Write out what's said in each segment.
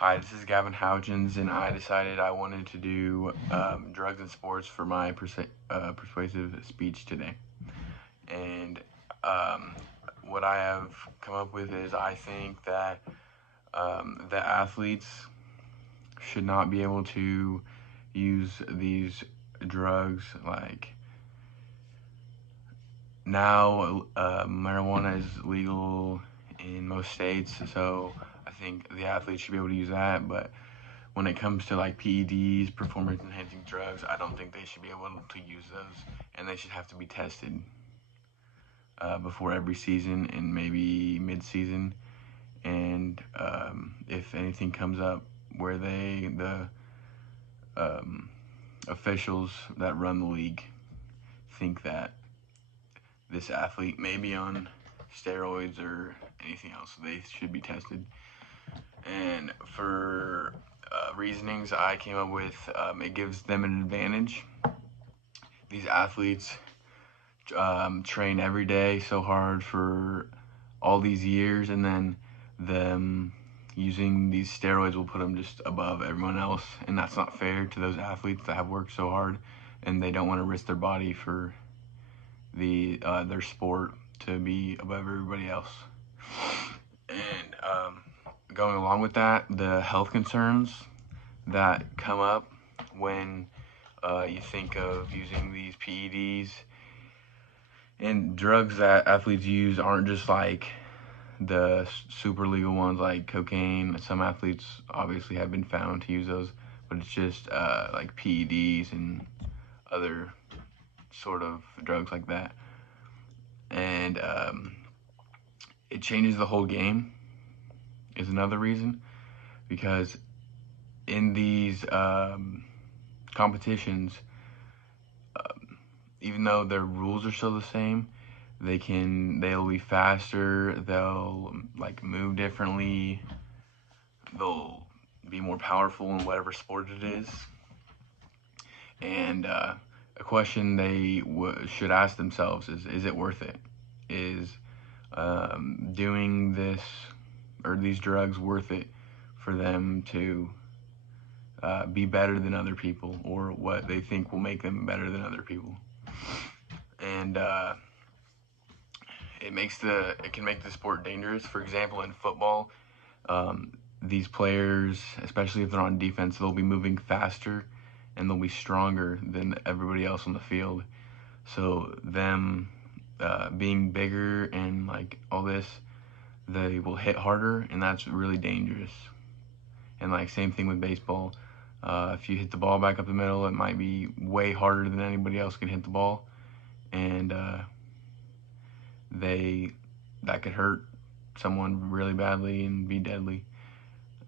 Hi, this is Gavin Hougens, and I decided I wanted to do drugs and sports for my persuasive speech today. And um, what I have come up with is I think that the athletes should not be able to use these drugs. Like now, marijuana is legal in most states, so I think the athletes should be able to use that, but when it comes to like PEDs, performance enhancing drugs, I don't think they should be able to use those, and they should have to be tested before every season and maybe mid-season. And if anything comes up where the um, officials that run the league think that this athlete may be on steroids or anything else, they should be tested. And for reasonings I came up with, it gives them an advantage. These athletes train every day so hard for all these years, and then them using these steroids will put them just above everyone else, and that's not fair to those athletes that have worked so hard and they don't want to risk their body for their sport to be above everybody else. And going along with that, the health concerns that come up when you think of using these PEDs and drugs that athletes use aren't just like the super legal ones like cocaine. Some athletes obviously have been found to use those, but it's just like PEDs and other sort of drugs like that. And it changes the whole game is another reason, because in these competitions, even though their rules are still the same, they'll be faster, they'll like move differently, they'll be more powerful in whatever sport it is. And a question they should ask themselves is it worth it? Is doing this or these drugs worth it for them to be better than other people, or what they think will make them better than other people? And it can make the sport dangerous. For example, in football, these players, especially if they're on defense, they'll be moving faster and they'll be stronger than everybody else on the field. So them being bigger and like all this, they will hit harder, and that's really dangerous. And like same thing with baseball. If you hit the ball back up the middle, it might be way harder than anybody else can hit the ball, and that could hurt someone really badly and be deadly.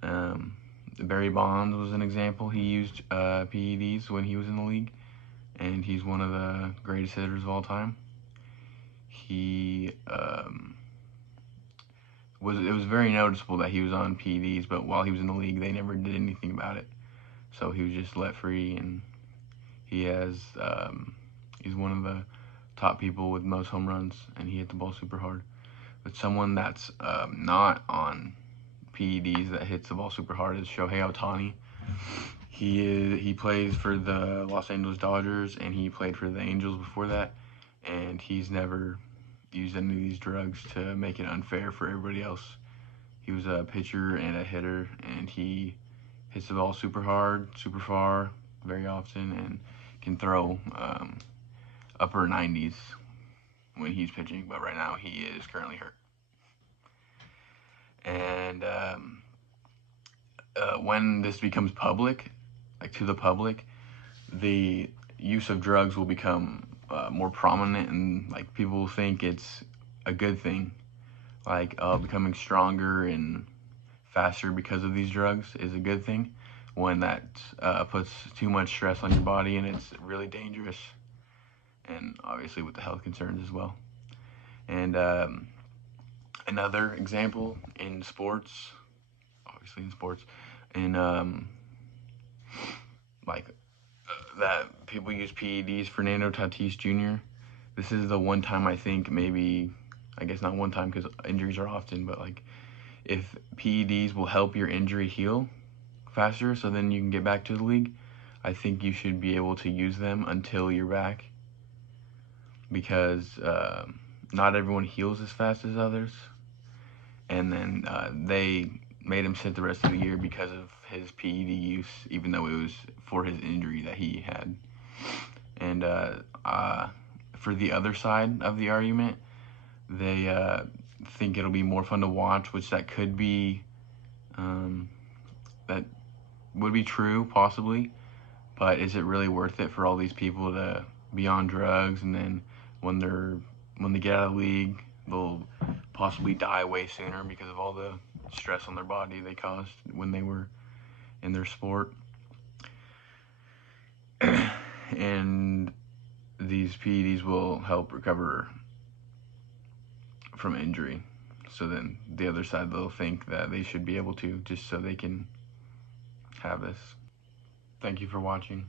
Barry Bonds was an example. He used PEDs when he was in the league, and he's one of the greatest hitters of all time. It was very noticeable that he was on PEDs, but while he was in the league, they never did anything about it. So he was just let free, and he's one of the top people with most home runs, and he hit the ball super hard. But someone that's not on PEDs that hits the ball super hard is Shohei Ohtani. He plays for the Los Angeles Dodgers, and he played for the Angels before that, and he's never used any of these drugs to make it unfair for everybody else. He was a pitcher and a hitter, and he hits the ball super hard, super far, very often, and can throw upper 90s when he's pitching, but right now he is currently hurt. And when this becomes public, like to the public, the use of drugs will become more prominent, and like people think it's a good thing. Like becoming stronger and faster because of these drugs is a good thing, when that puts too much stress on your body, and it's really dangerous, and obviously with the health concerns as well. And another example in sports, in that people use PEDs. Fernando Tatis Jr. This is the one time I think, maybe, I guess not one time because injuries are often, but like if PEDs will help your injury heal, faster so then you can get back to the league, I think you should be able to use them until you're back, because not everyone heals as fast as others. And then they made him sit the rest of the year because of his PED use, even though it was for his injury that he had. And for the other side of the argument, they think it'll be more fun to watch, which that could be, that would be true, possibly. But is it really worth it for all these people to be on drugs, and then when they get out of the league, they'll possibly die way sooner because of all the stress on their body they caused when they were in their sport? And these PEDs will help recover from injury. So then the other side, they'll think that they should be able to, just so they can have this. Thank you for watching.